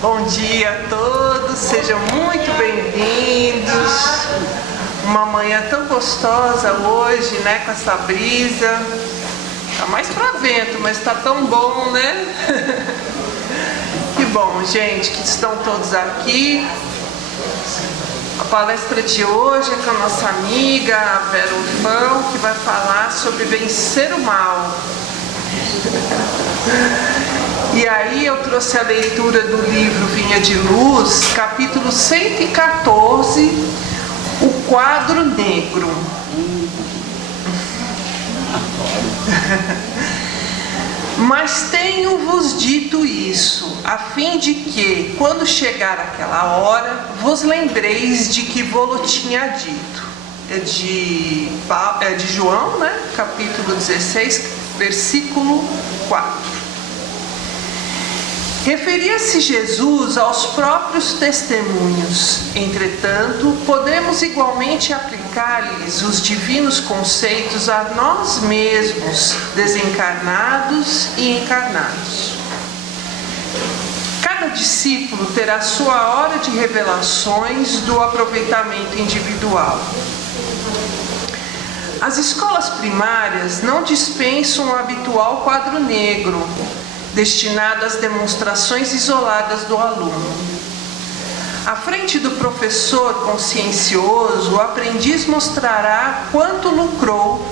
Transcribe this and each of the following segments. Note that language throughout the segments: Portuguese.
Bom dia a todos, sejam muito bem-vindos. Uma manhã tão gostosa hoje, né? Com essa brisa. Tá mais para vento, mas tá tão bom, né? Que bom, gente, que estão todos aqui. A palestra de hoje é com a nossa amiga, a Vera Urfão, que vai falar sobre vencer o mal. E aí eu trouxe a leitura do livro Vinha de Luz, capítulo 114, o quadro negro. Mas tenho-vos dito isso, a fim de que, quando chegar aquela hora, vos lembreis de que vô-lo tinha dito. É de João, né? Capítulo 16, versículo 4. Referia-se Jesus aos próprios testemunhos. Entretanto, podemos igualmente aplicar-lhes os divinos conceitos a nós mesmos, desencarnados e encarnados. Cada discípulo terá sua hora de revelações do aproveitamento individual. As escolas primárias não dispensam o habitual quadro negro, destinado às demonstrações isoladas do aluno. À frente do professor consciencioso, o aprendiz mostrará quanto lucrou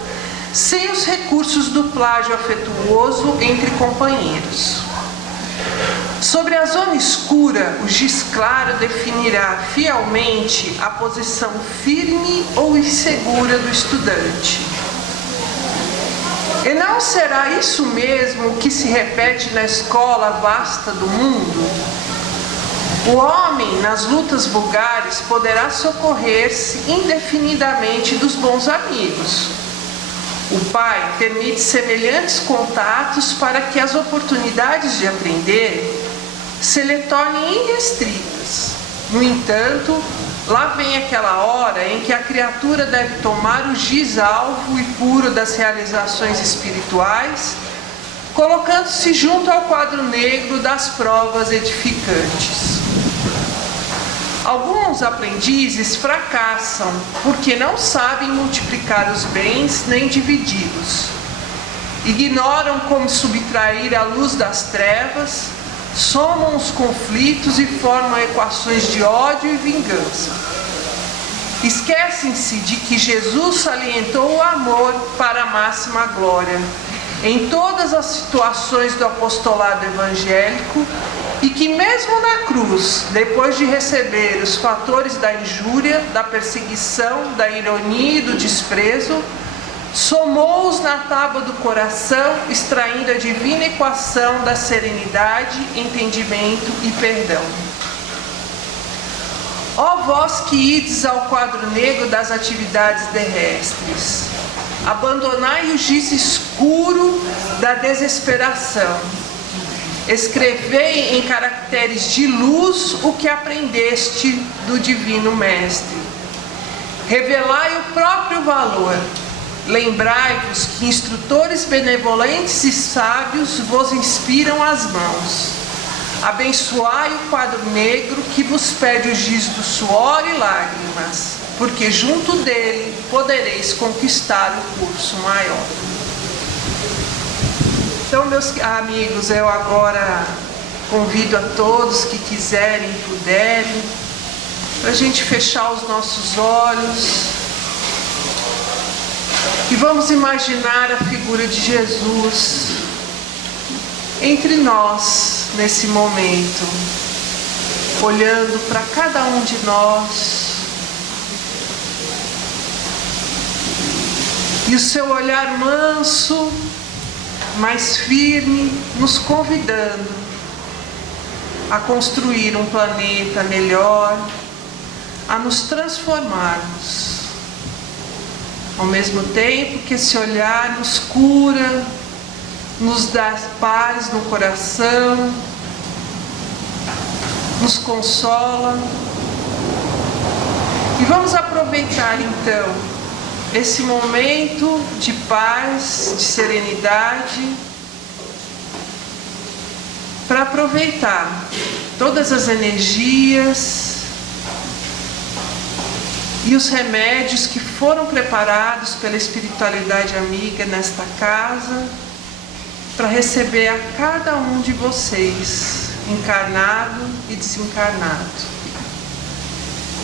sem os recursos do plágio afetuoso entre companheiros. Sobre a zona escura, o giz claro definirá fielmente a posição firme ou insegura do estudante. E não será isso mesmo que se repete na escola vasta do mundo? O homem, nas lutas vulgares, poderá socorrer-se indefinidamente dos bons amigos. O pai permite semelhantes contatos para que as oportunidades de aprender se lhe tornem irrestritas. No entanto, lá vem aquela hora em que a criatura deve tomar o giz alvo e puro das realizações espirituais, colocando-se junto ao quadro negro das provas edificantes. Alguns aprendizes fracassam porque não sabem multiplicar os bens nem dividi-los. Ignoram como subtrair a luz das trevas, somam os conflitos e formam equações de ódio e vingança. Esquecem-se de que Jesus salientou o amor para a máxima glória em todas as situações do apostolado evangélico e que mesmo na cruz, depois de receber os fatores da injúria, da perseguição, da ironia e do desprezo, somou-os na tábua do coração, extraindo a divina equação da serenidade, entendimento e perdão. Ó vós que ides ao quadro negro das atividades terrestres, abandonai o giz escuro da desesperação. Escrevei em caracteres de luz o que aprendeste do Divino Mestre. Revelai o próprio valor. Lembrai-vos que instrutores benevolentes e sábios vos inspiram as mãos. Abençoai o quadro negro que vos pede o giz do suor e lágrimas, porque junto dele podereis conquistar o curso maior. Então, meus amigos, eu agora convido a todos que quiserem e puderem, para a gente fechar os nossos olhos e vamos imaginar a figura de Jesus entre nós nesse momento, olhando para cada um de nós, e o seu olhar manso, mas firme, nos convidando a construir um planeta melhor, a nos transformarmos. Ao mesmo tempo que esse olhar nos cura, nos dá paz no coração, nos consola. E vamos aproveitar então esse momento de paz, de serenidade, para aproveitar todas as energias e os remédios que foram preparados pela espiritualidade amiga nesta casa, para receber a cada um de vocês, encarnado e desencarnado.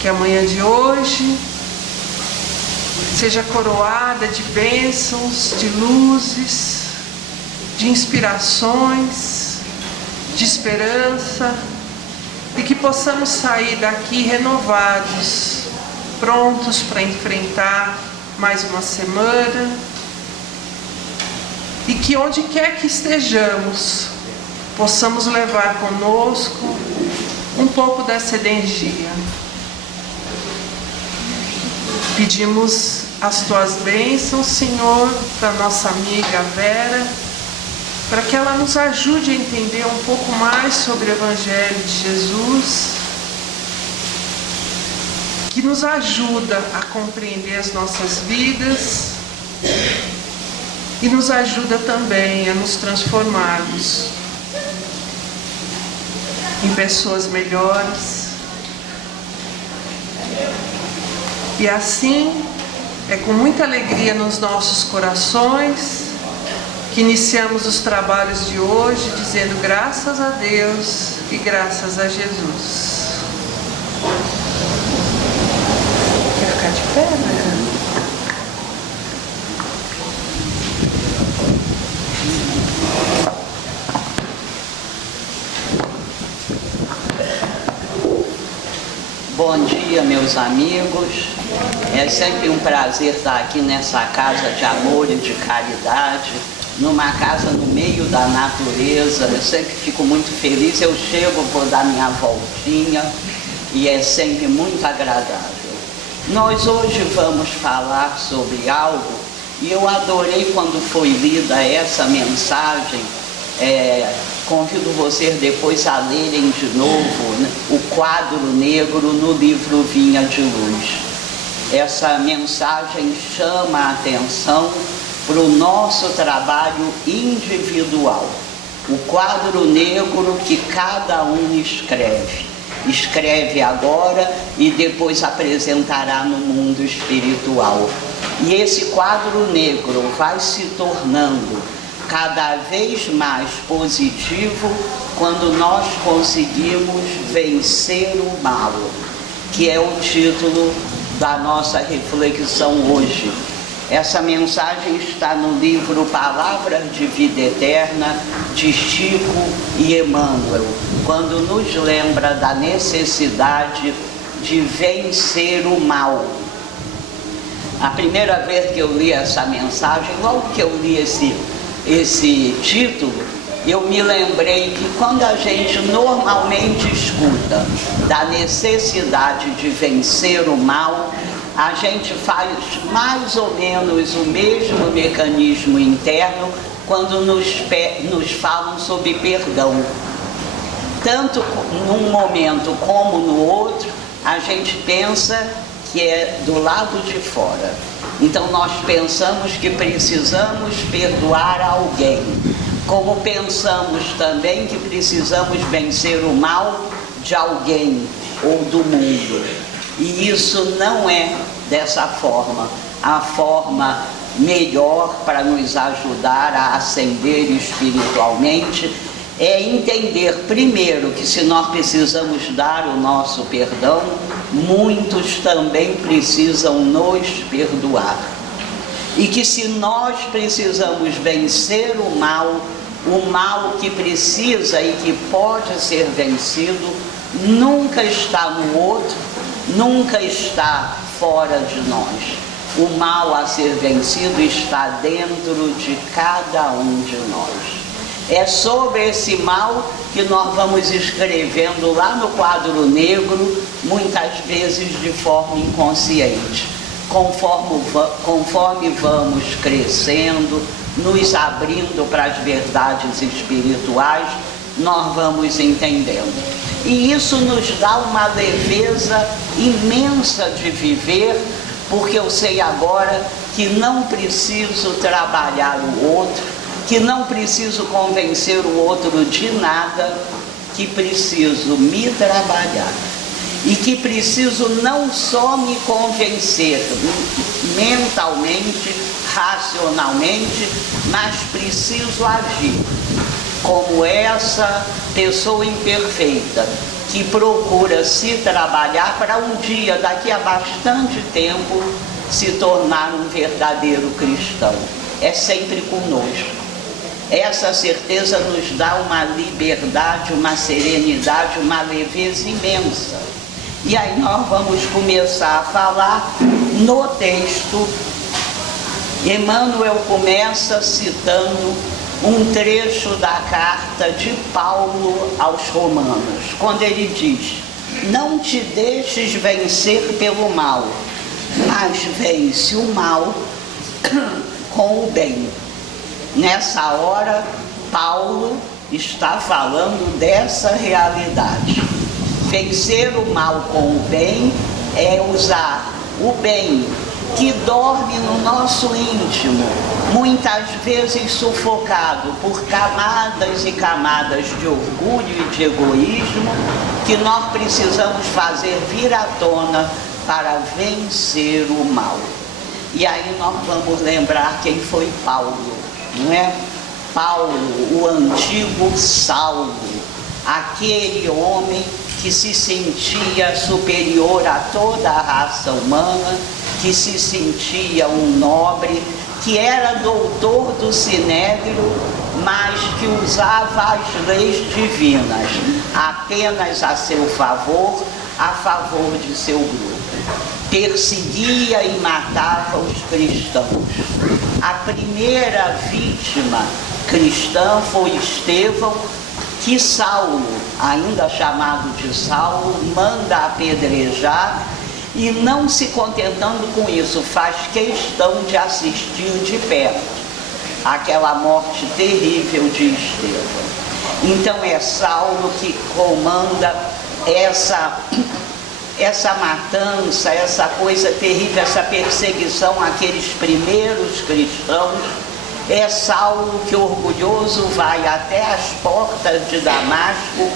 Que a manhã de hoje seja coroada de bênçãos, de luzes, de inspirações, de esperança, e que possamos sair daqui renovados, prontos para enfrentar mais uma semana, e que onde quer que estejamos, possamos levar conosco um pouco dessa energia. Pedimos as tuas bênçãos, Senhor, para nossa amiga Vera, para que ela nos ajude a entender um pouco mais sobre o Evangelho de Jesus, que nos ajuda a compreender as nossas vidas e nos ajuda também a nos transformarmos em pessoas melhores. E assim, é com muita alegria nos nossos corações que iniciamos os trabalhos de hoje, dizendo graças a Deus e graças a Jesus. Quer ficar de pé, né? Bom dia, meus amigos. É sempre um prazer estar aqui nessa casa de amor e de caridade, numa casa no meio da natureza. Eu sempre fico muito feliz. Eu chego, vou dar minha voltinha e é sempre muito agradável. Nós hoje vamos falar sobre algo, e eu adorei quando foi lida essa mensagem. Convido vocês depois a lerem de novo, né, o quadro negro no livro Vinha de Luz. Essa mensagem chama a atenção para o nosso trabalho individual. O quadro negro que cada um escreve agora e depois apresentará no mundo espiritual. E esse quadro negro vai se tornando cada vez mais positivo quando nós conseguimos vencer o mal, que é o título da nossa reflexão hoje. Essa mensagem está no livro Palavras de Vida Eterna, de Chico e Emmanuel, quando nos lembra da necessidade de vencer o mal. A primeira vez que eu li essa mensagem, logo que eu li esse título, eu me lembrei que quando a gente normalmente escuta da necessidade de vencer o mal, a gente faz mais ou menos o mesmo mecanismo interno quando nos falam sobre perdão. Tanto num momento como no outro, a gente pensa que é do lado de fora. Então nós pensamos que precisamos perdoar alguém, como pensamos também que precisamos vencer o mal de alguém ou do mundo. E isso não é dessa forma. A forma melhor para nos ajudar a ascender espiritualmente é entender primeiro que se nós precisamos dar o nosso perdão, muitos também precisam nos perdoar. E que se nós precisamos vencer o mal que precisa e que pode ser vencido, nunca está no outro, nunca está fora de nós. O mal a ser vencido está dentro de cada um de nós. É sobre esse mal que nós vamos escrevendo lá no quadro negro, muitas vezes de forma inconsciente. Conforme vamos crescendo, nos abrindo para as verdades espirituais, nós vamos entendendo. E isso nos dá uma leveza imensa de viver, porque eu sei agora que não preciso trabalhar o outro, que não preciso convencer o outro de nada, que preciso me trabalhar. E que preciso não só me convencer mentalmente, racionalmente, mas preciso agir como essa pessoa imperfeita que procura se trabalhar para um dia, daqui a bastante tempo, se tornar um verdadeiro cristão. É sempre conosco. Essa certeza nos dá uma liberdade, uma serenidade, uma leveza imensa. E aí nós vamos começar a falar no texto. Emmanuel começa citando um trecho da carta de Paulo aos Romanos, quando ele diz: não te deixes vencer pelo mal, mas vence o mal com o bem. Nessa hora, Paulo está falando dessa realidade. Vencer o mal com o bem é usar o bem que dorme no nosso íntimo, muitas vezes sufocado por camadas e camadas de orgulho e de egoísmo, que nós precisamos fazer vir à tona para vencer o mal. E aí nós vamos lembrar quem foi Paulo, não é? Paulo, o antigo Saulo, aquele homem que se sentia superior a toda a raça humana, que se sentia um nobre, que era doutor do Sinédrio, mas que usava as leis divinas apenas a seu favor, a favor de seu grupo. Perseguia e matava os cristãos. A primeira vítima cristã foi Estevão, que Saulo, ainda chamado de Saulo, manda apedrejar, e não se contentando com isso, faz questão de assistir de perto aquela morte terrível de Estevão. Então é Saulo que comanda essa matança, essa coisa terrível, essa perseguição àqueles primeiros cristãos. É Saulo que, orgulhoso, vai até as portas de Damasco,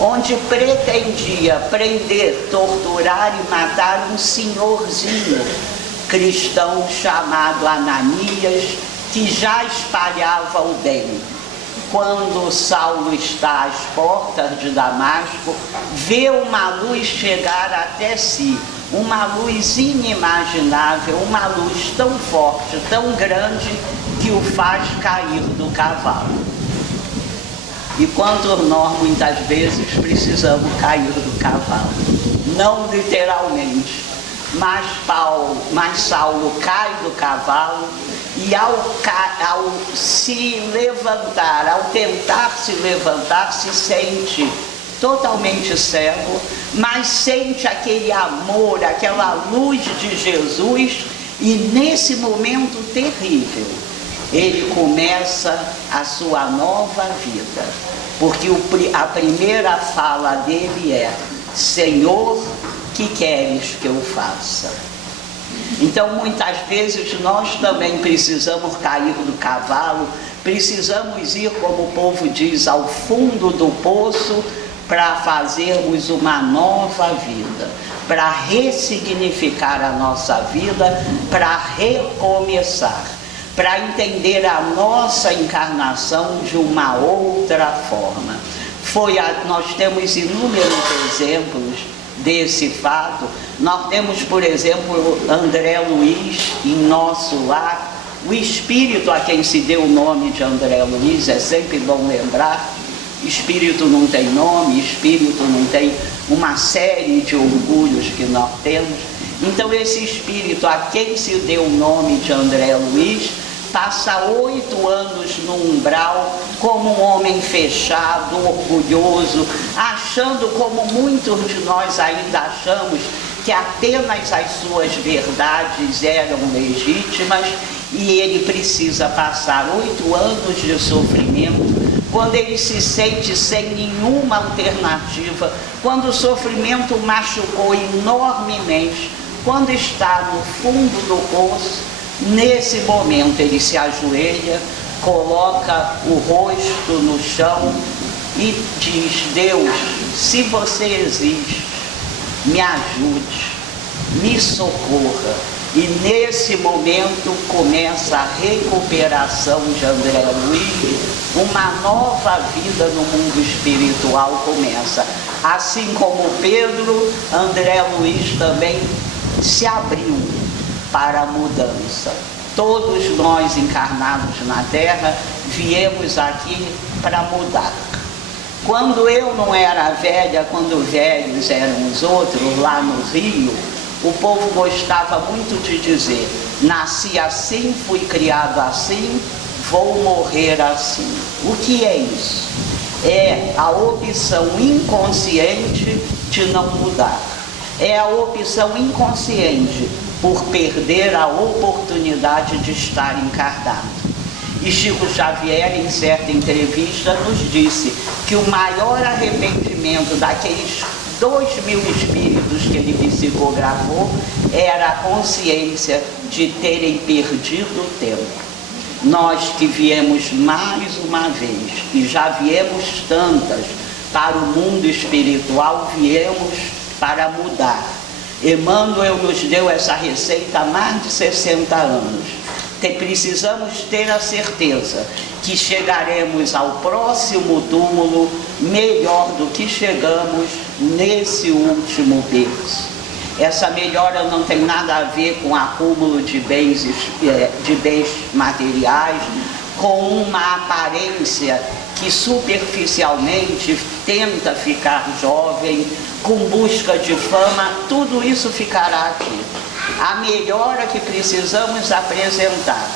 onde pretendia prender, torturar e matar um senhorzinho cristão chamado Ananias, que já espalhava o bem. Quando Saulo está às portas de Damasco, vê uma luz chegar até si, uma luz inimaginável, uma luz tão forte, tão grande, que o faz cair do cavalo. E quando nós muitas vezes precisamos cair do cavalo, não literalmente, mas Saulo cai do cavalo, e ao se levantar, ao tentar se levantar, se sente totalmente cego, mas sente aquele amor, aquela luz de Jesus, e nesse momento terrível, ele começa a sua nova vida, porque a primeira fala dele é: Senhor, que queres que eu faça? Então muitas vezes nós também precisamos cair do cavalo, precisamos ir, como o povo diz, ao fundo do poço, para fazermos uma nova vida, para ressignificar a nossa vida, para recomeçar, para entender a nossa encarnação de uma outra forma. Nós temos inúmeros exemplos desse fato. Nós temos, por exemplo, André Luiz em nosso lar, o espírito a quem se deu o nome de André Luiz, é sempre bom lembrar. Espírito não tem nome, espírito não tem uma série de orgulhos que nós temos. Então esse espírito a quem se deu o nome de André Luiz passa 8 anos no umbral como um homem fechado, orgulhoso, achando, como muitos de nós ainda achamos, que apenas as suas verdades eram legítimas, e ele precisa passar 8 anos de sofrimento, quando ele se sente sem nenhuma alternativa, quando o sofrimento machucou enormemente, quando está no fundo do poço. Nesse momento ele se ajoelha, coloca o rosto no chão e diz: Deus, se você existe, me ajude, me socorra. E nesse momento começa a recuperação de André Luiz, uma nova vida no mundo espiritual começa. Assim como Pedro, André Luiz também se abriu para a mudança. Todos nós encarnados na Terra viemos aqui para mudar. Quando eu não era velha, quando velhos eram os outros, lá no Rio, o povo gostava muito de dizer: nasci assim, fui criado assim, vou morrer assim. O que é isso? É a opção inconsciente de não mudar. É a opção inconsciente por perder a oportunidade de estar encarnado. E Chico Xavier, em certa entrevista, nos disse que o maior arrependimento daqueles 2.000 espíritos que ele psicografou era a consciência de terem perdido o tempo. Nós que viemos mais uma vez, e já viemos tantas, para o mundo espiritual, viemos para mudar. Emmanuel nos deu essa receita há mais de 60 anos. Precisamos ter a certeza que chegaremos ao próximo túmulo melhor do que chegamos nesse último berço. Essa melhora não tem nada a ver com acúmulo de bens materiais, com uma aparência que superficialmente tenta ficar jovem, com busca de fama. Tudo isso ficará aqui. A melhora que precisamos apresentar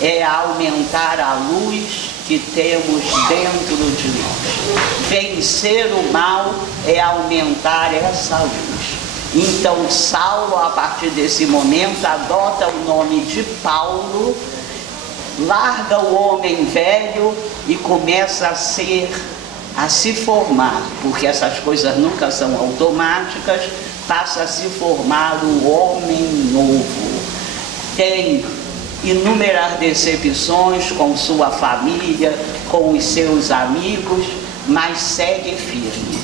é aumentar a luz que temos dentro de nós. Vencer o mal é aumentar essa luz. Então Saulo, a partir desse momento, adota o nome de Paulo, larga o homem velho e começa a se formar, porque essas coisas nunca são automáticas, passa a se formar o homem novo. Tem inúmeras decepções com sua família, com os seus amigos, mas segue firme.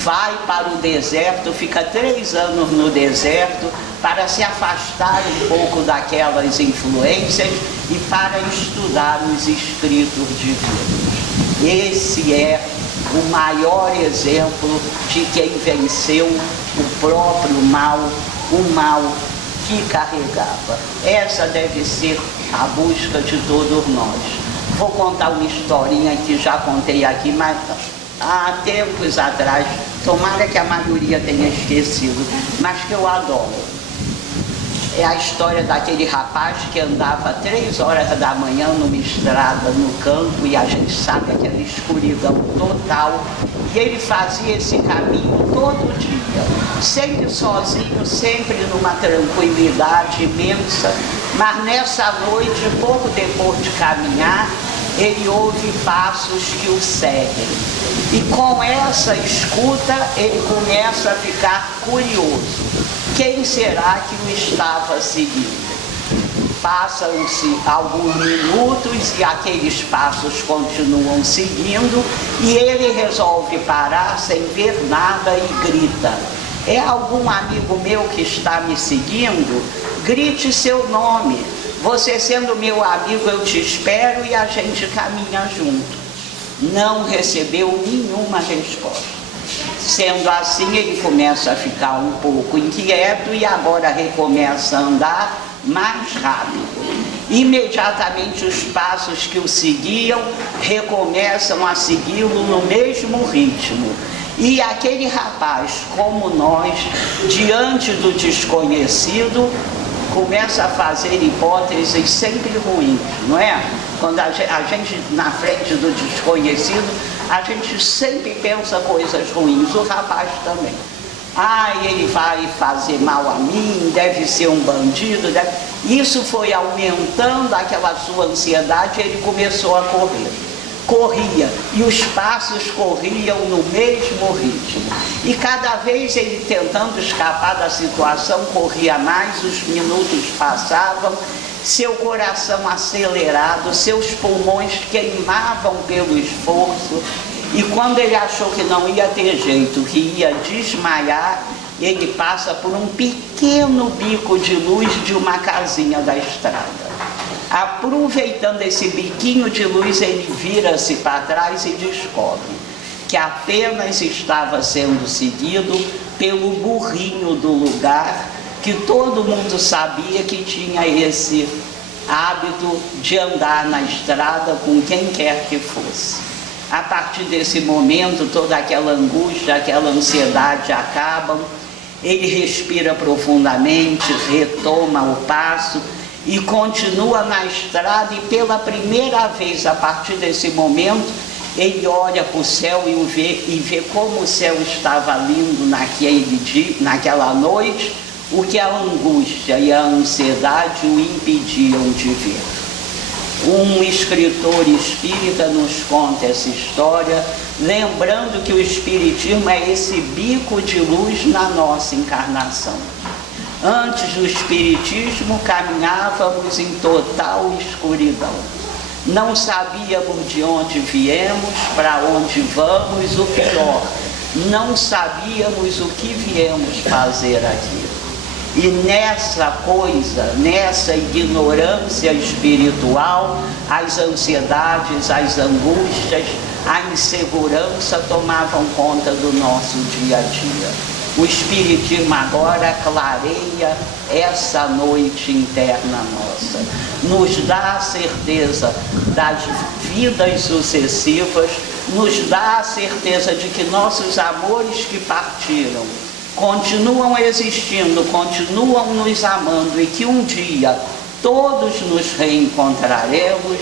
Vai para o deserto, fica 3 anos no deserto para se afastar um pouco daquelas influências e para estudar os escritos divinos. Esse é o maior exemplo de quem venceu o próprio mal, o mal que carregava. Essa deve ser a busca de todos nós. Vou contar uma historinha que já contei aqui, mas há tempos atrás, tomara que a maioria tenha esquecido, mas que eu adoro. É a história daquele rapaz que andava 3 horas da manhã numa estrada no campo, e a gente sabe aquela escuridão total, e ele fazia esse caminho todo dia, sempre sozinho, sempre numa tranquilidade imensa. Mas nessa noite, pouco depois de caminhar, ele ouve passos que o seguem, e com essa escuta ele começa a ficar curioso. Quem será que o estava seguindo? Passam-se alguns minutos e aqueles passos continuam seguindo, e ele resolve parar sem ver nada e grita: é algum amigo meu que está me seguindo? Grite seu nome. Você sendo meu amigo, eu te espero e a gente caminha junto. Não recebeu nenhuma resposta. Sendo assim, ele começa a ficar um pouco inquieto e agora recomeça a andar mais rápido. Imediatamente os passos que o seguiam recomeçam a segui-lo no mesmo ritmo. E aquele rapaz, como nós, diante do desconhecido, começa a fazer hipóteses sempre ruins, não é? Quando a gente na frente do desconhecido, a gente sempre pensa coisas ruins. O rapaz também. Ele vai fazer mal a mim, deve ser um bandido. Isso foi aumentando aquela sua ansiedade, e ele começou a correr. Corria, e os passos corriam no mesmo ritmo. E cada vez ele tentando escapar da situação, corria mais, os minutos passavam. seu coração acelerado, seus pulmões queimavam pelo esforço, e quando ele achou que não ia ter jeito, que ia desmaiar, ele passa por um pequeno bico de luz de uma casinha da estrada. Aproveitando esse biquinho de luz, ele vira-se para trás e descobre que apenas estava sendo seguido pelo burrinho do lugar, que todo mundo sabia que tinha esse hábito de andar na estrada com quem quer que fosse. A partir desse momento, toda aquela angústia, aquela ansiedade acabam, ele respira profundamente, retoma o passo e continua na estrada, e pela primeira vez, a partir desse momento, ele olha para o céu e vê como o céu estava lindo naquele dia, naquela noite, o que a angústia e a ansiedade o impediam de ver. Um escritor espírita nos conta essa história, lembrando que o espiritismo é esse bico de luz na nossa encarnação. Antes do espiritismo, caminhávamos em total escuridão. Não sabíamos de onde viemos, para onde vamos, o pior, não sabíamos o que viemos fazer aqui. E nessa ignorância espiritual, as ansiedades, as angústias, a insegurança tomavam conta do nosso dia a dia. O Espiritismo agora clareia essa noite interna nossa, nos dá a certeza das vidas sucessivas, nos dá a certeza de que nossos amores que partiram continuam existindo, continuam nos amando, e que um dia todos nos reencontraremos,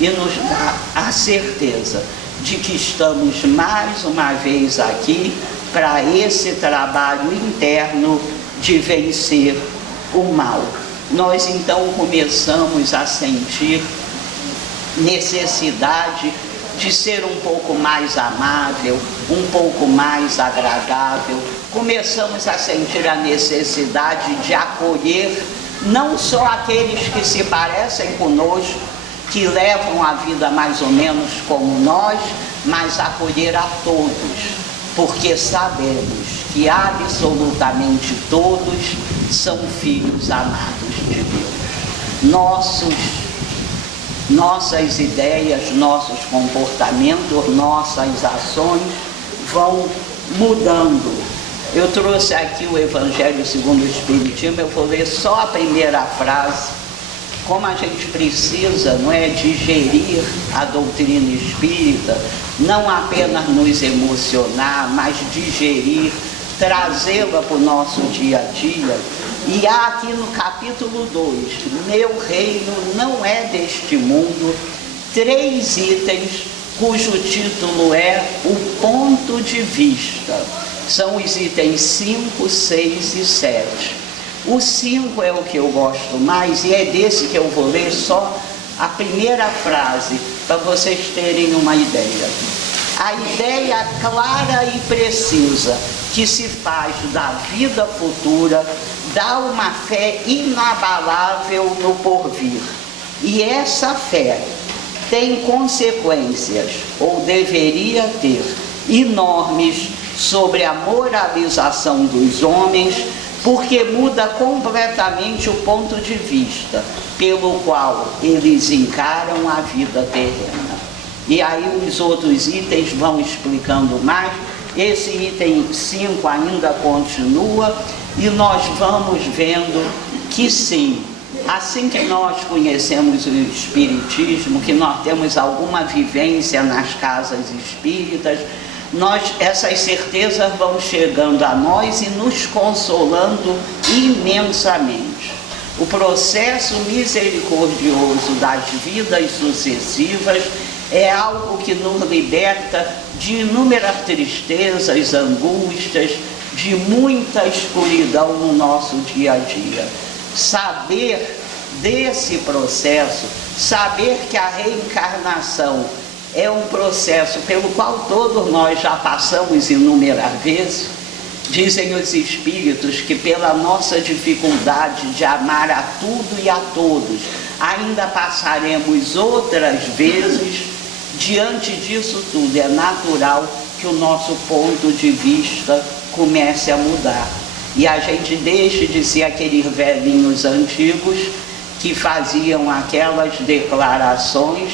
e nos dá a certeza de que estamos mais uma vez aqui para esse trabalho interno de vencer o mal. Nós então começamos a sentir necessidade de ser um pouco mais amável, um pouco mais agradável. Começamos a sentir a necessidade de acolher não só aqueles que se parecem conosco, que levam a vida mais ou menos como nós, mas acolher a todos, porque sabemos que absolutamente todos são filhos amados de Deus. Nossas ideias, nossos comportamentos, nossas ações vão mudando. Eu trouxe aqui o Evangelho segundo o Espiritismo, eu vou ler só a primeira frase. Como a gente precisa, não é, digerir a doutrina espírita, não apenas nos emocionar, mas digerir, trazê-la para o nosso dia a dia. E há aqui no capítulo 2, meu reino não é deste mundo, 3 itens cujo título é o ponto de vista. São os itens 5, 6 e 7. O 5 é o que eu gosto mais, e é desse que eu vou ler só a primeira frase, para vocês terem uma ideia. A ideia clara e precisa que se faz da vida futura dá uma fé inabalável no porvir. E essa fé tem consequências, ou deveria ter, enormes sobre a moralização dos homens, porque muda completamente o ponto de vista pelo qual eles encaram a vida terrena. E aí os outros itens vão explicando mais. Esse item 5 ainda continua, e nós vamos vendo que sim, assim que nós conhecemos o Espiritismo, que nós temos alguma vivência nas casas espíritas, essas certezas vão chegando a nós e nos consolando imensamente. O processo misericordioso das vidas sucessivas é algo que nos liberta de inúmeras tristezas, angústias, de muita escuridão no nosso dia a dia. Saber desse processo, saber que a reencarnação é um processo pelo qual todos nós já passamos inúmeras vezes. Dizem os espíritos que pela nossa dificuldade de amar a tudo e a todos, ainda passaremos outras vezes. Diante disso tudo, é natural que o nosso ponto de vista comece a mudar. E a gente deixe de ser aqueles velhinhos antigos que faziam aquelas declarações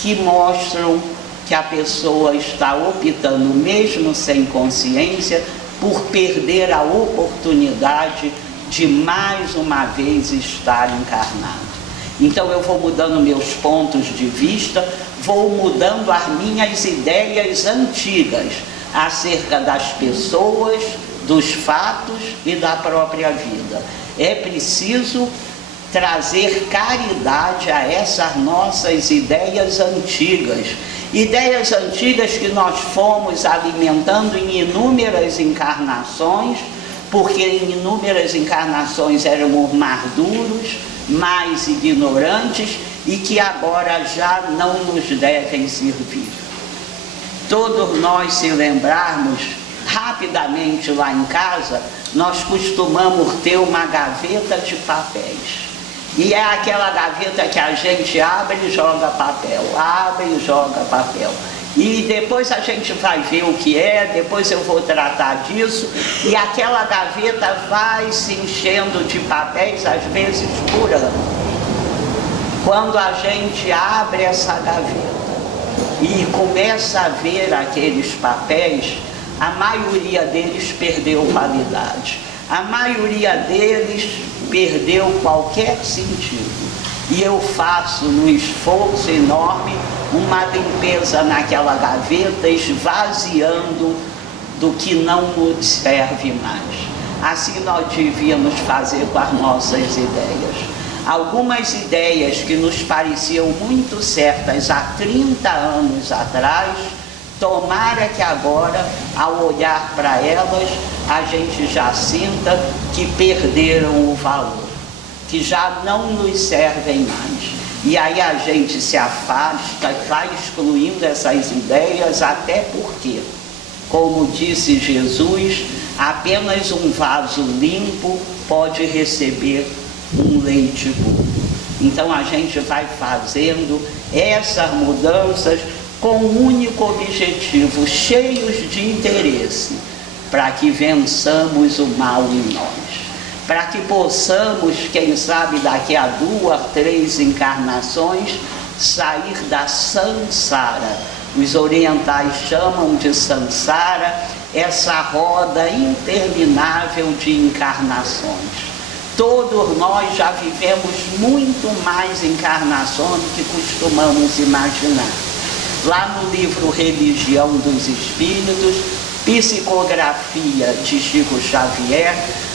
que mostram que a pessoa está optando, mesmo sem consciência, por perder a oportunidade de mais uma vez estar encarnado. Então eu vou mudando meus pontos de vista, vou mudando as minhas ideias antigas acerca das pessoas, dos fatos e da própria vida. É preciso trazer caridade a essas nossas ideias antigas que nós fomos alimentando em inúmeras encarnações, porque em inúmeras encarnações éramos mais duros, mais ignorantes e que agora já não nos devem servir. Todos nós, se lembrarmos rapidamente lá em casa, nós costumamos ter uma gaveta de papéis. E é aquela gaveta que a gente abre e joga papel, abre e joga papel. E depois a gente vai ver o que é, depois eu vou tratar disso, e aquela gaveta vai se enchendo de papéis, às vezes por ano. Quando a gente abre essa gaveta e começa a ver aqueles papéis, a maioria deles perdeu validade. A maioria deles perdeu qualquer sentido. E eu faço, num esforço enorme, uma limpeza naquela gaveta, esvaziando do que não nos serve mais. Assim nós devíamos fazer com as nossas ideias. Algumas ideias que nos pareciam muito certas há 30 anos atrás, tomara que agora, ao olhar para elas, a gente já sinta que perderam o valor, que já não nos servem mais. E aí a gente se afasta, vai excluindo essas ideias, até porque, como disse Jesus, apenas um vaso limpo pode receber um leite puro. Então a gente vai fazendo essas mudanças com um único objetivo, cheios de interesse, para que vençamos o mal em nós. Para que possamos, quem sabe daqui a 2, 3 encarnações, sair da samsara. Os orientais chamam de samsara essa roda interminável de encarnações. Todos nós já vivemos muito mais encarnações do que costumamos imaginar. Lá no livro Religião dos Espíritos, Psicografia de Chico Xavier,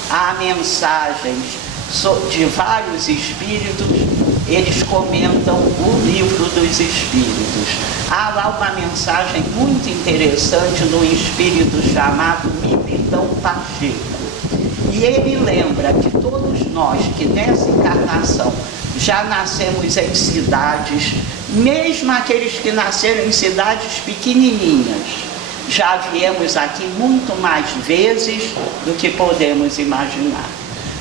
há mensagens de vários espíritos, eles comentam o livro dos espíritos. Há lá uma mensagem muito interessante do espírito chamado Militão Pacheco. E ele lembra que todos nós que nessa encarnação já nascemos em cidades, mesmo aqueles que nasceram em cidades pequenininhas, já viemos aqui muito mais vezes do que podemos imaginar.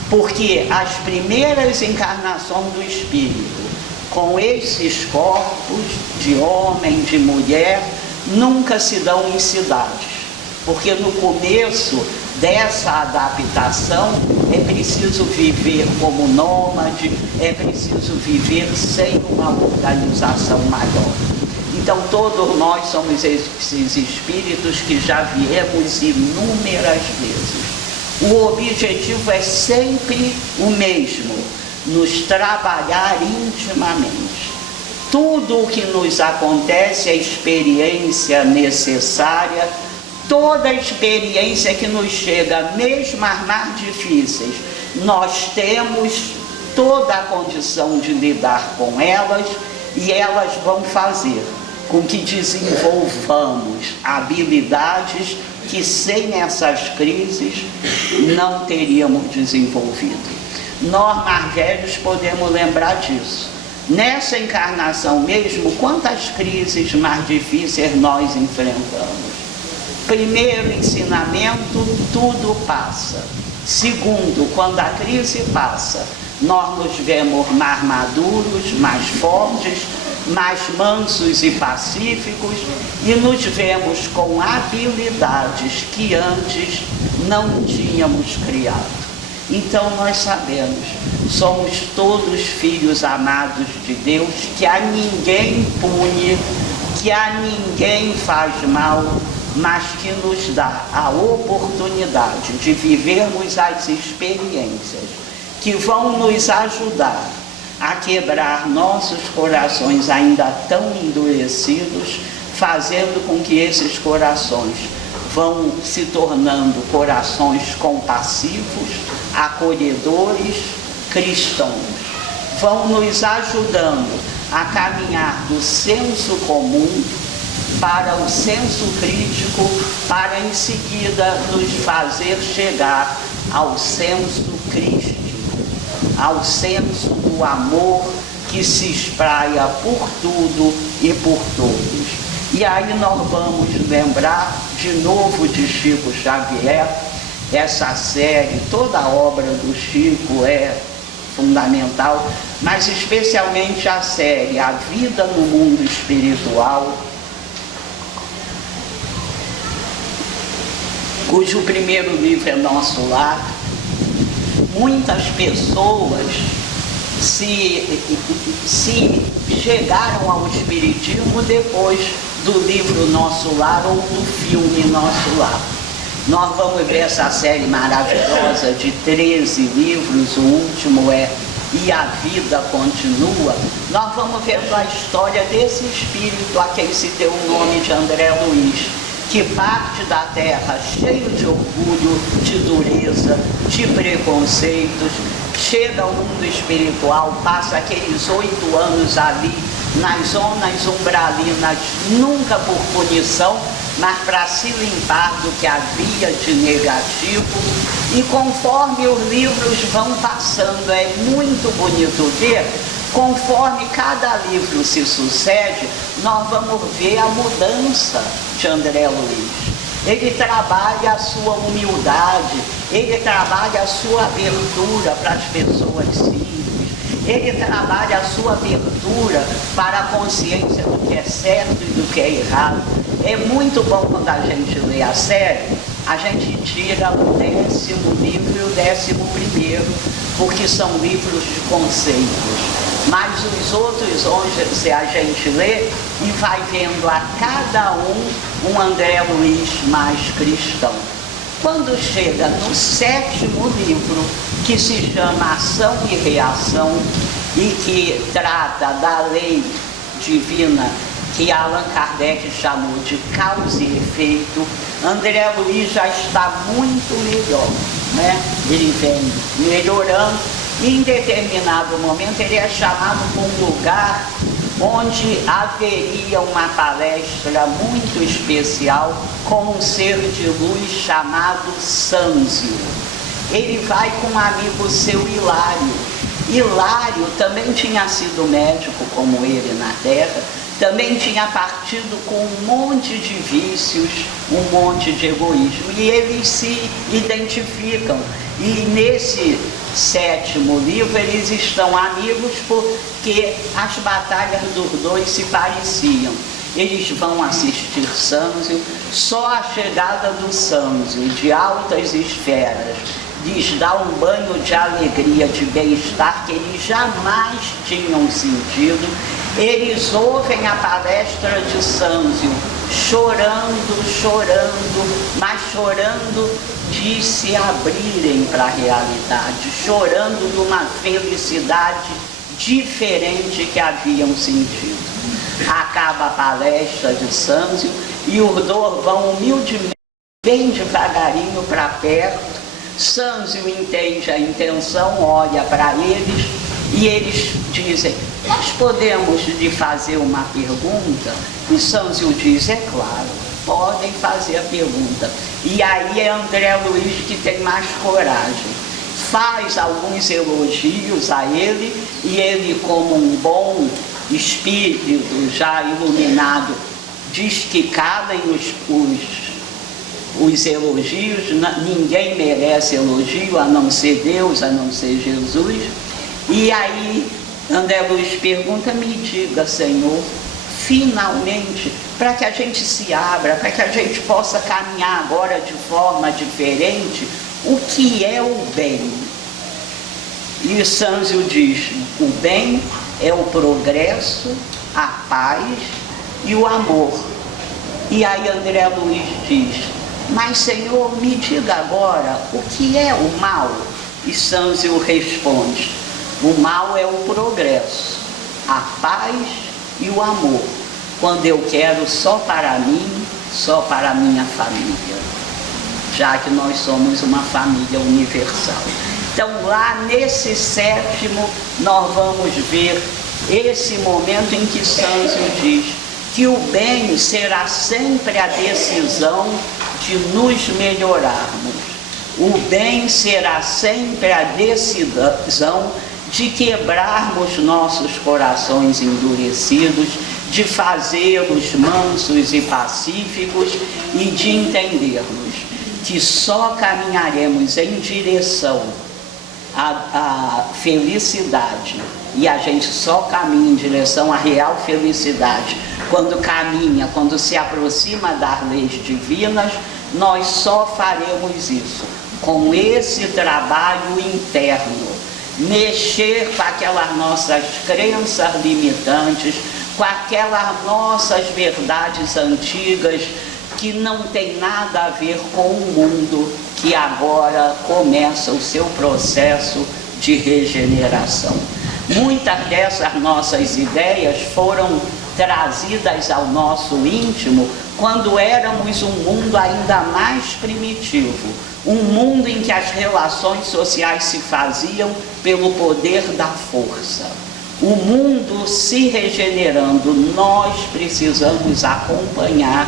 Porque as primeiras encarnações do espírito, com esses corpos de homem, de mulher, nunca se dão em cidades. Porque no começo dessa adaptação é preciso viver como nômade, é preciso viver sem uma organização maior. Então todos nós somos esses espíritos que já viemos inúmeras vezes. O objetivo é sempre o mesmo, nos trabalhar intimamente. Tudo o que nos acontece é experiência necessária. Toda experiência que nos chega, mesmo as mais difíceis, nós temos toda a condição de lidar com elas e elas vão fazer com que desenvolvamos habilidades que sem essas crises não teríamos desenvolvido. Nós mais velhos podemos lembrar disso. Nessa encarnação mesmo, quantas crises mais difíceis nós enfrentamos? Primeiro ensinamento, tudo passa. Segundo, quando a crise passa, nós nos vemos mais maduros, mais fortes, mais mansos e pacíficos, e nos vemos com habilidades que antes não tínhamos criado. Então nós sabemos, somos todos filhos amados de Deus, que a ninguém pune, que a ninguém faz mal, mas que nos dá a oportunidade de vivermos as experiências que vão nos ajudar a quebrar nossos corações ainda tão endurecidos, fazendo com que esses corações vão se tornando corações compassivos, acolhedores, cristãos. Vão nos ajudando a caminhar do senso comum para o senso crítico, para em seguida nos fazer chegar ao senso crístico, ao senso do amor que se espraia por tudo e por todos. E aí nós vamos lembrar de novo de Chico Xavier. Essa série, toda a obra do Chico é fundamental, mas especialmente a série A Vida no Mundo Espiritual, cujo primeiro livro é Nosso Lar. Muitas pessoas se chegaram ao Espiritismo depois do livro Nosso Lar ou do filme Nosso Lar. Nós vamos ver essa série maravilhosa de 13 livros, o último é E a Vida Continua. Nós vamos vendo a história desse espírito a quem se deu o nome de André Luiz, que parte da terra cheio de orgulho, de dureza, de preconceitos, chega ao mundo espiritual, passa aqueles 8 anos ali nas zonas umbralinas, nunca por punição, mas para se limpar do que havia de negativo. E conforme os livros vão passando, é muito bonito ver, conforme cada livro se sucede, nós vamos ver a mudança de André Luiz. Ele trabalha a sua humildade, ele trabalha a sua abertura para as pessoas simples, ele trabalha a sua abertura para a consciência do que é certo e do que é errado. É muito bom quando a gente lê a série, a gente tira o 10º livro e o 11º, porque são livros de conceitos. Mas os outros 11 a gente lê e vai vendo a cada um André Luiz mais cristão. Quando chega no 7º livro, que se chama Ação e Reação, e que trata da lei divina que Allan Kardec chamou de causa e efeito, André Luiz já está muito melhor, né? Ele vem melhorando e em determinado momento ele é chamado para um lugar onde haveria uma palestra muito especial com um ser de luz chamado Sânzio. Ele vai com um amigo seu, Hilário. Hilário também tinha sido médico como ele na Terra, também tinha partido com um monte de vícios, um monte de egoísmo, e eles se identificam. E nesse 7º livro eles estão amigos porque as batalhas dos dois se pareciam. Eles vão assistir Sânzio, só a chegada do Sânzio de altas esferas lhes dá um banho de alegria, de bem-estar que eles jamais tinham sentido. Eles ouvem a palestra de Sânzio, chorando, mas chorando de se abrirem para a realidade, chorando de uma felicidade diferente que haviam sentido. Acaba a palestra de Sânzio e os dois vão humildemente, bem devagarinho para perto. Sânzio entende a intenção, olha para eles e eles dizem: nós podemos lhe fazer uma pergunta? E Sânzio diz: é claro, podem fazer a pergunta. E aí é André Luiz que tem mais coragem. Faz alguns elogios a ele e ele, como um bom espírito já iluminado, diz que calem os elogios, ninguém merece elogio a não ser Deus, a não ser Jesus. E aí André Luiz pergunta, me diga, Senhor, finalmente, para que a gente se abra, para que a gente possa caminhar agora de forma diferente, o que é o bem? E Sanzio diz, o bem é o progresso, a paz e o amor. E aí André Luiz diz, mas Senhor, me diga agora, o que é o mal? E Sanzio responde, o mal é o progresso, a paz e o amor, quando eu quero só para mim, só para a minha família, já que nós somos uma família universal. Então lá nesse 7º nós vamos ver esse momento em que Sanzio diz que o bem será sempre a decisão de nos melhorarmos. O bem será sempre a decisão de quebrarmos nossos corações endurecidos, de fazê-los mansos e pacíficos e de entendermos que só caminharemos em direção à felicidade, e a gente só caminha em direção à real felicidade quando caminha, quando se aproxima das leis divinas. Nós só faremos isso com esse trabalho interno, mexer com aquelas nossas crenças limitantes, com aquelas nossas verdades antigas que não tem nada a ver com o mundo que agora começa o seu processo de regeneração. Muitas dessas nossas ideias foram trazidas ao nosso íntimo quando éramos um mundo ainda mais primitivo, um mundo em que as relações sociais se faziam pelo poder da força. O mundo se regenerando, nós precisamos acompanhar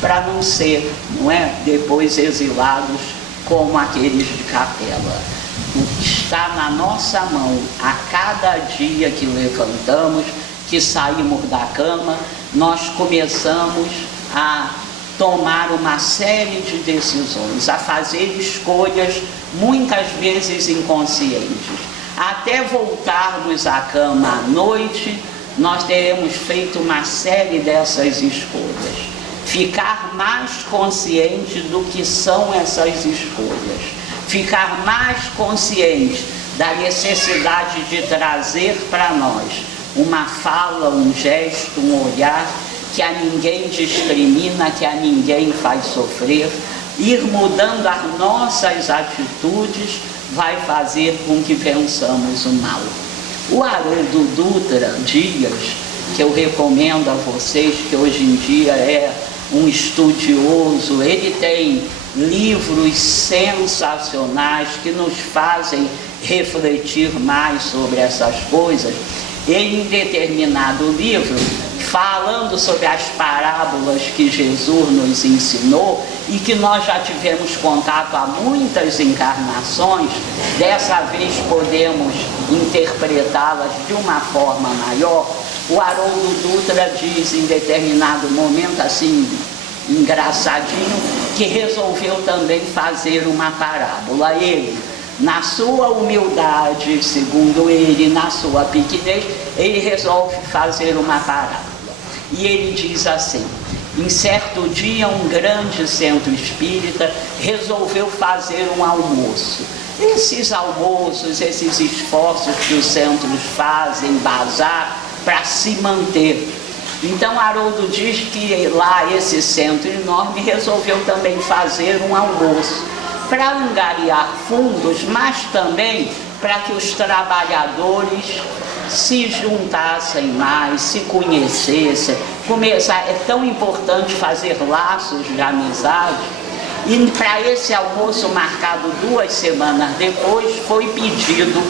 para não ser, depois exilados como aqueles de Capela. O que está na nossa mão a cada dia que levantamos, que saímos da cama, nós começamos a tomar uma série de decisões, a fazer escolhas muitas vezes inconscientes. Até voltarmos à cama à noite, nós teremos feito uma série dessas escolhas. Ficar mais consciente do que são essas escolhas. Ficar mais consciente da necessidade de trazer para nós uma fala, um gesto, um olhar que a ninguém discrimina, que a ninguém faz sofrer. Ir mudando as nossas atitudes vai fazer com que vençamos o mal. O Haroldo Dutra Dias, que eu recomendo a vocês, que hoje em dia é um estudioso, ele tem livros sensacionais que nos fazem refletir mais sobre essas coisas. Ele, em determinado livro, falando sobre as parábolas que Jesus nos ensinou e que nós já tivemos contato há muitas encarnações, dessa vez podemos interpretá-las de uma forma maior. O Haroldo Dutra diz em determinado momento, assim, engraçadinho, que resolveu também fazer uma parábola. Ele, na sua humildade, segundo ele, na sua pequenez, ele resolve fazer uma parábola. E ele diz assim: em certo dia um grande centro espírita resolveu fazer um almoço. Esses almoços, esses esforços que os centros fazem, bazar, para se manter. Então Haroldo diz que lá esse centro enorme resolveu também fazer um almoço para angariar fundos, mas também para que os trabalhadores se juntassem mais, se conhecessem, é tão importante fazer laços de amizade. E para esse almoço marcado 2 semanas depois, foi pedido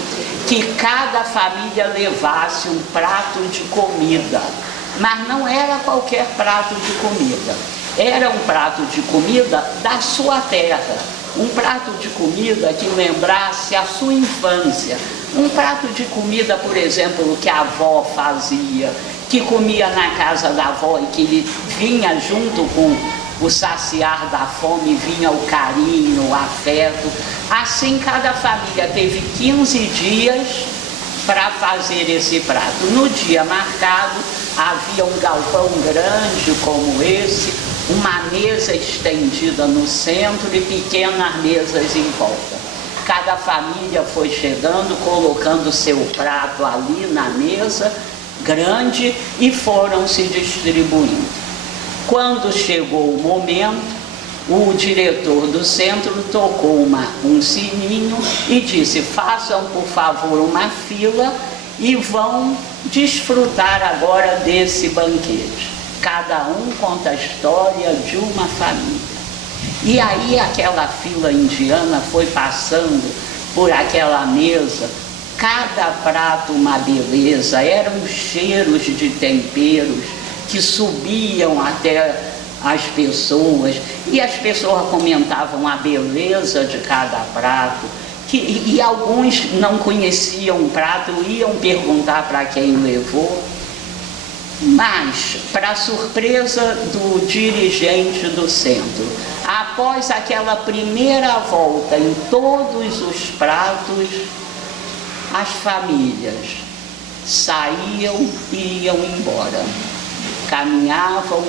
que cada família levasse um prato de comida. Mas não era qualquer prato de comida, era um prato de comida da sua terra, um prato de comida que lembrasse a sua infância, um prato de comida, por exemplo, que a avó fazia, que comia na casa da avó e que vinha junto com o saciar da fome, vinha o carinho, o afeto. Assim cada família teve 15 dias para fazer esse prato. No dia marcado, havia um galpão grande como esse, uma mesa estendida no centro e pequenas mesas em volta. Cada família foi chegando, colocando seu prato ali na mesa grande e foram se distribuindo. Quando chegou o momento, o diretor do centro tocou um sininho e disse: façam por favor uma fila e vão desfrutar agora desse banquete. Cada um conta a história de uma família. E aí aquela fila indiana foi passando por aquela mesa, cada prato uma beleza, eram cheiros de temperos que subiam até as pessoas, e as pessoas comentavam a beleza de cada prato, e alguns não conheciam o prato, iam perguntar para quem levou. Mas, para surpresa do dirigente do centro, após aquela primeira volta em todos os pratos, as famílias saíam e iam embora, caminhavam,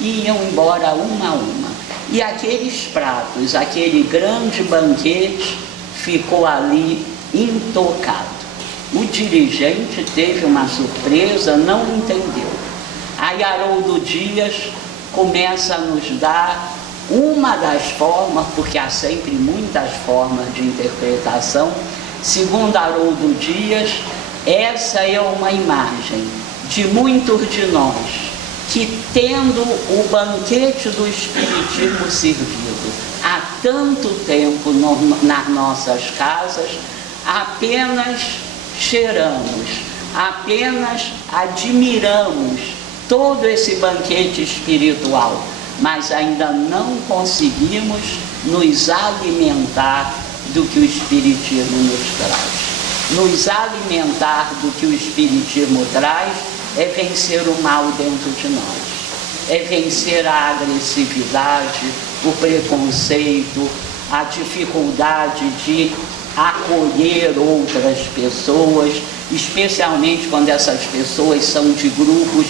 iam embora uma a uma. E aqueles pratos, aquele grande banquete ficou ali intocado. O dirigente teve uma surpresa, não entendeu. Aí Haroldo Dias começa a nos dar uma das formas, porque há sempre muitas formas de interpretação. Segundo Haroldo Dias, essa é uma imagem de muitos de nós que, tendo o banquete do Espiritismo servido há tanto tempo nas nossas casas, apenas cheiramos, apenas admiramos todo esse banquete espiritual, mas ainda não conseguimos nos alimentar do que o Espiritismo nos traz. Nos alimentar do que o Espiritismo traz é vencer o mal dentro de nós, é vencer a agressividade, o preconceito, a dificuldade de acolher outras pessoas, especialmente quando essas pessoas são de grupos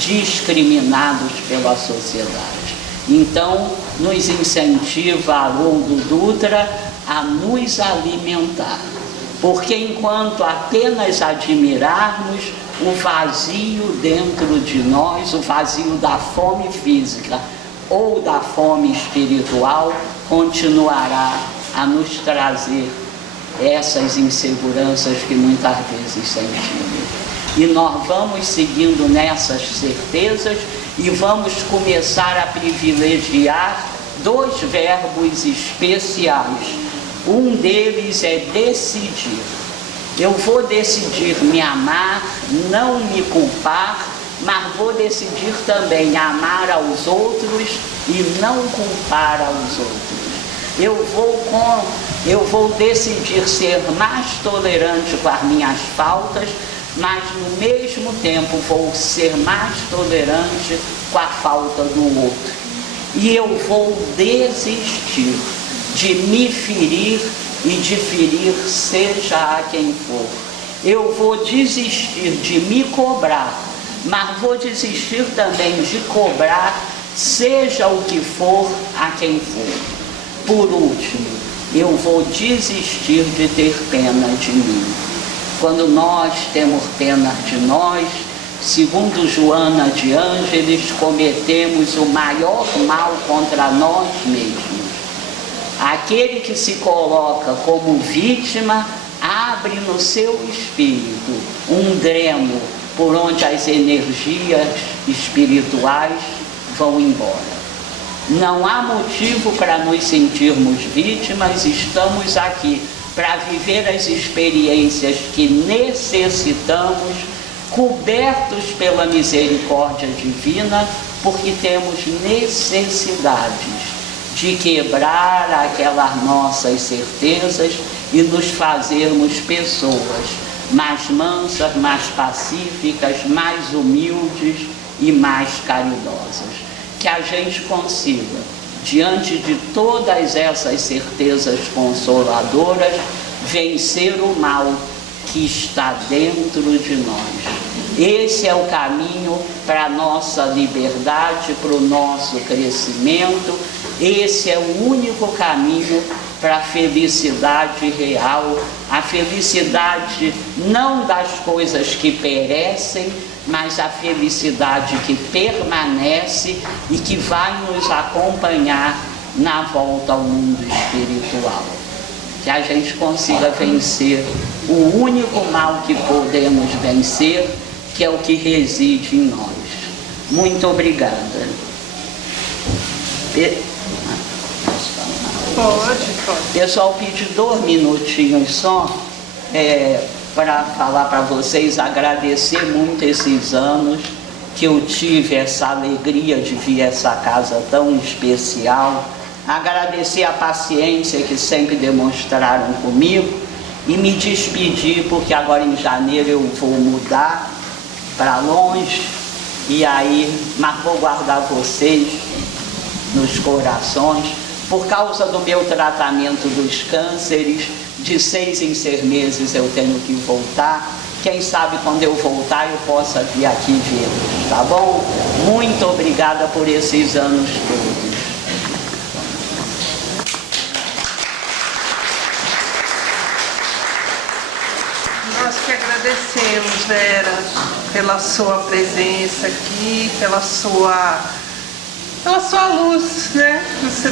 discriminados pela sociedade. Então, nos incentiva Haroldo Dutra a nos alimentar, porque enquanto apenas admirarmos, o vazio dentro de nós, o vazio da fome física ou da fome espiritual, continuará a nos trazer essas inseguranças que muitas vezes sentimos. E nós vamos seguindo nessas certezas e vamos começar a privilegiar dois verbos especiais. Um deles é decidir. Eu vou decidir me amar, não me culpar, mas vou decidir também amar aos outros e não culpar aos outros. Eu vou decidir ser mais tolerante com as minhas faltas, mas no mesmo tempo vou ser mais tolerante com a falta do outro. E eu vou desistir de me ferir e de ferir seja a quem for. Eu vou desistir de me cobrar, mas vou desistir também de cobrar seja o que for a quem for. Por último, eu vou desistir de ter pena de mim. Quando nós temos pena de nós, segundo Joana de Ângeles, cometemos o maior mal contra nós mesmos. Aquele que se coloca como vítima abre no seu espírito um dreno por onde as energias espirituais vão embora. Não há motivo para nos sentirmos vítimas, estamos aqui para viver as experiências que necessitamos, cobertos pela misericórdia divina, porque temos necessidades de quebrar aquelas nossas certezas e nos fazermos pessoas mais mansas, mais pacíficas, mais humildes e mais caridosas. Que a gente consiga, diante de todas essas certezas consoladoras, vencer o mal que está dentro de nós. Esse é o caminho para a nossa liberdade, para o nosso crescimento. Esse é o único caminho para a felicidade real, a felicidade não das coisas que perecem, mas a felicidade que permanece e que vai nos acompanhar na volta ao mundo espiritual. Que a gente consiga vencer o único mal que podemos vencer, que é o que reside em nós. Muito obrigada. Pode. Pessoal, pedi 2 minutinhos só para falar para vocês, agradecer muito esses anos que eu tive essa alegria de vir a essa casa tão especial, agradecer a paciência que sempre demonstraram comigo e me despedir, porque agora em janeiro eu vou mudar para longe, mas vou guardar vocês nos corações. Por causa do meu tratamento dos cânceres, de 6 em 6 meses eu tenho que voltar. Quem sabe quando eu voltar eu possa vir aqui vê-los, tá bom? Muito obrigada por esses anos todos. Nós que agradecemos, Vera, pela sua presença aqui, pela sua luz, né? Que você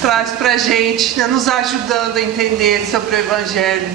traz pra gente, né? Nos ajudando a entender sobre o Evangelho.